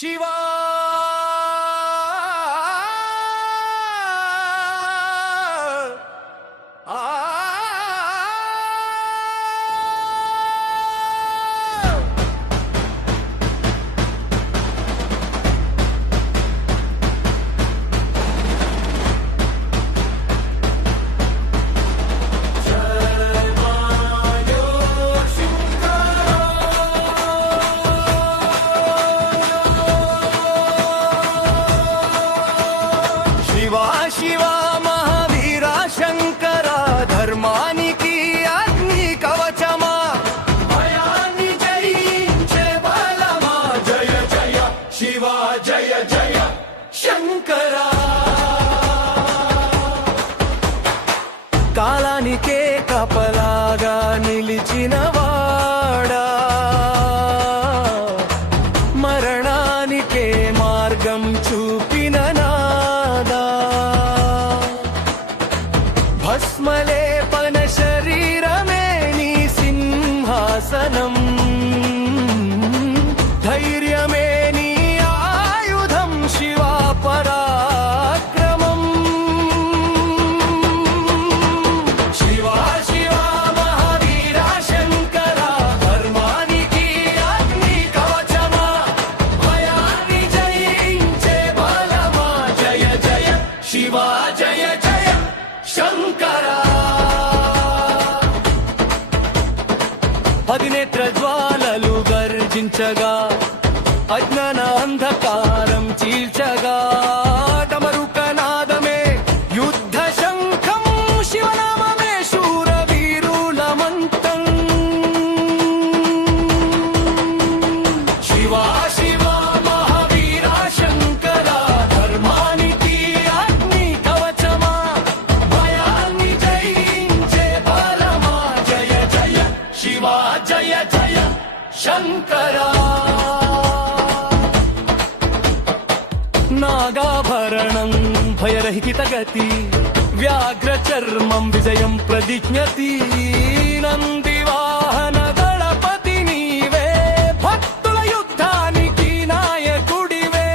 శివా శివా మహావీర శంకర ధర్మానికి అగ్ని కవచమా భయాన్ని జయించే బలమా జయ జయ శివా జయ జయ శంకర కాలానికే కపలాగా నిలిచిన వాడా మరణానికే మార్గం చూపిన భస్మలేపన శరీరమే నీ సింహాసనం ధైర్యమే నీ ఆయుధం శివా పరాక్రమం శివా శివా మహావీర శంకర ధర్మానికి అగ్ని కవచమా భయాన్ని జయించే బలమా జయ జయ శివా జయ జయ శంకర పదినేత్ర జ్వాలలు గర్జించగా అజ్ఞాన అంధకారం చీల్చగా డమరుకనాదమే యుద్ధ శంఖం శివనామమే శూరవీరుల మంత్రం శివా శివా మహావీర శంకర ధర్మానికి అగ్ని కవచమా భయాన్ని జయించే బలమా జయ జయ శివా జయ జయ శంకర నాగాభరణం భయరహిత గతి వ్యాఘ్ర చర్మం విజయం ప్రతిజ్ఞతి నందివాహన దళపతి నీవే భక్తుల యుద్ధానికి నాయకుడివే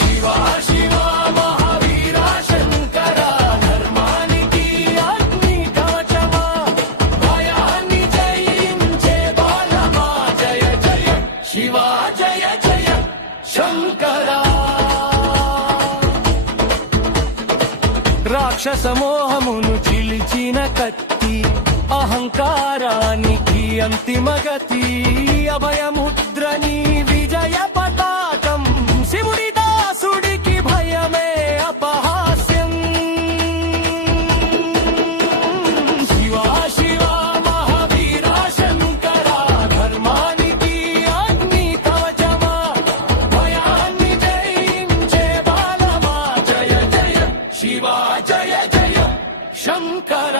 శివా శివా మహావీర శంకర ధర్మానికి అగ్ని కవచమా భయాన్ని జయించే బలమా జయ జయ శివా జయ జయ శంకర రాక్షస మోహమును చిలిచిన కత్తి అహంకారానికి అంతిమ గతి అభయముద్ర నీ విజయ పతాకం శివుడి దాసుడికి భయమే అపహాస్యం శివా శివా మహావీర శంకర ధర్మానికి అగ్ని కవచమా భయాన్ని జయించే బలమా జయ జయ శివా జయ జయ శంకర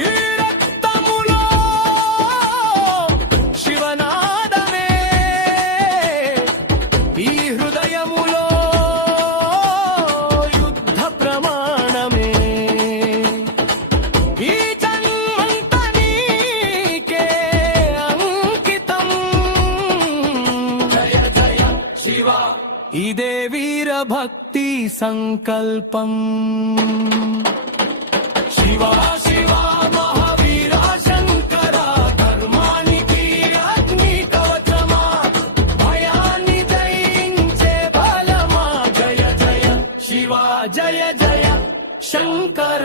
ఈ రక్తములో శివనాదమే ఈ హృదయములో యుద్ధ ప్రమాణమే ఈ జన్మంత నీకే అంకితం జయ జయ శివా ఇదే వీర భక్తి సంకల్పం శివా శివా మహావీర శంకర ధర్మానికి అగ్ని కవచమా భయాన్ని జయించే బలమా జయ జయ శివా జయ జయ శంకర